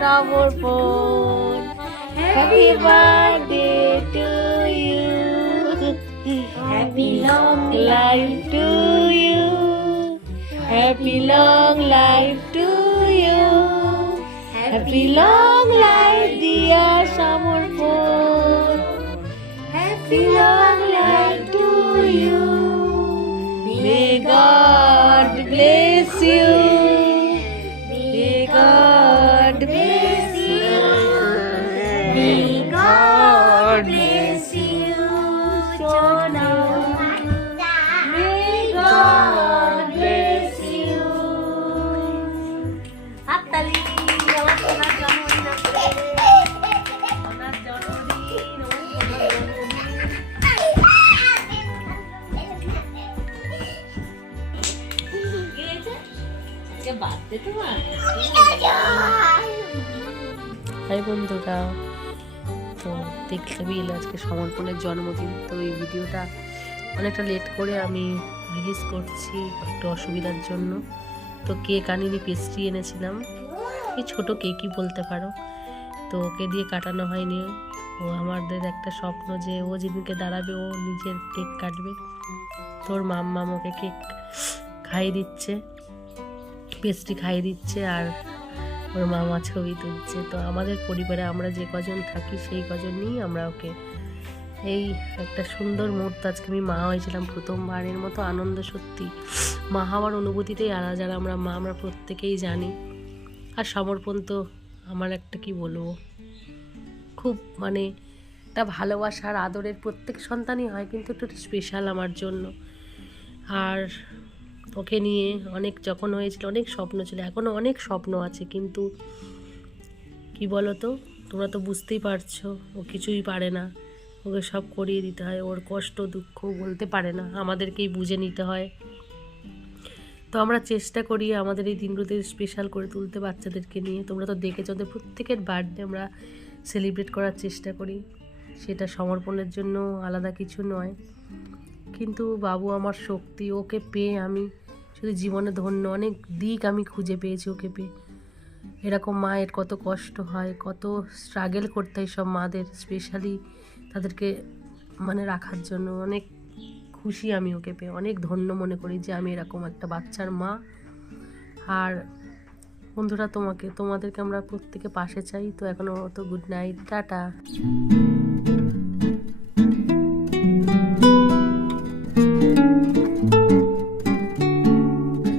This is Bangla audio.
সমর্পণ। Happy birthday to you, happy long life to you, happy long life to you, happy long life dear Samarpan, happy long life to you. May God bless you, may God bless you, may God bless you সোনা, মে গড ব্লেস ইউ। হাততালি আমার সোনার জন্মদিন আসছে, সোনার জন্মদিন, আমার সোনার জন্মদিন। বার্থডে তোমার। হাই বন্ধুরা, তো দেখতে পেলে আজকে সমর্পণের জন্মদিন। তো এই ভিডিওটা অনেকটা লেট করে আমি রিলিজ করছি একটু অসুবিধার জন্য। তো কেক আনিনি, পেস্ট্রি এনেছিলাম, এই ছোটো কেকই বলতে পারো। তো ওকে দিয়ে কাটানো হয়নি। ও আমাদের একটা স্বপ্ন যে ও যেদিনকে দাঁড়াবে ও নিজের কেক কাটবে। তোর মাম্মাম ওকে কেক খাইয়ে দিচ্ছে, পেস্ট্রি খাইয়ে দিচ্ছে, আর ওর মামা ছবি তুলছে। তো আমাদের পরিবারে আমরা যে কজন থাকি সেই কজন নিয়েই আমরা ওকে এই একটা সুন্দর মুহূর্ত। আজকে আমি মা হয়েছিলাম প্রথমবারের মতো আনন্দ। সত্যি মা হওয়ার অনুভূতিটাই আলাদা। যারা আমরা মা, আমরা প্রত্যেকেই জানি। আর সমর্পণ তো আমার একটা কি বলবো, খুব মানে একটা ভালোবাসার আদরের প্রত্যেক সন্তানই হয়, কিন্তু একটু স্পেশাল আমার জন্য। আর ওকে নিয়ে অনেক যখন হয়েছিল অনেক স্বপ্ন ছিল, এখনও অনেক স্বপ্ন আছে, কিন্তু কি বলো তো, তোমরা তো বুঝতেই পারছো ও কিছুই পারে না। ওকে সব করিয়ে দিতে হয়, ওর কষ্ট দুঃখ বলতে পারে না, আমাদেরকেই বুঝে নিতে হয়। তো আমরা চেষ্টা করি আমাদের এই দিনগুলোতে স্পেশাল করে তুলতে বাচ্চাদেরকে নিয়ে। তোমরা তো দেখেছো ওদের প্রত্যেকের বার্থডে আমরা সেলিব্রেট করার চেষ্টা করি, সেটা সমর্পণের জন্য আলাদা কিছু নয়। কিন্তু বাবু আমার শক্তি, ওকে পেয়ে আমি শুধু জীবনে ধন্য। অনেক দিক আমি খুঁজে পেয়েছি ওকে পেয়ে। এরকম মায়ের কত কষ্ট হয়, কত স্ট্রাগল করতে হয় সব মাদের, স্পেশালি তাদেরকে মানে রাখার জন্য। অনেক খুশি আমি ওকে পেয়ে, অনেক ধন্য মনে করি যে আমি এরকম একটা বাচ্চার মা। আর বন্ধুরা, তোমাদেরকে আমরা প্রত্যেকে পাশে চাই। তো এখনও তো গুড নাইট, টাটা।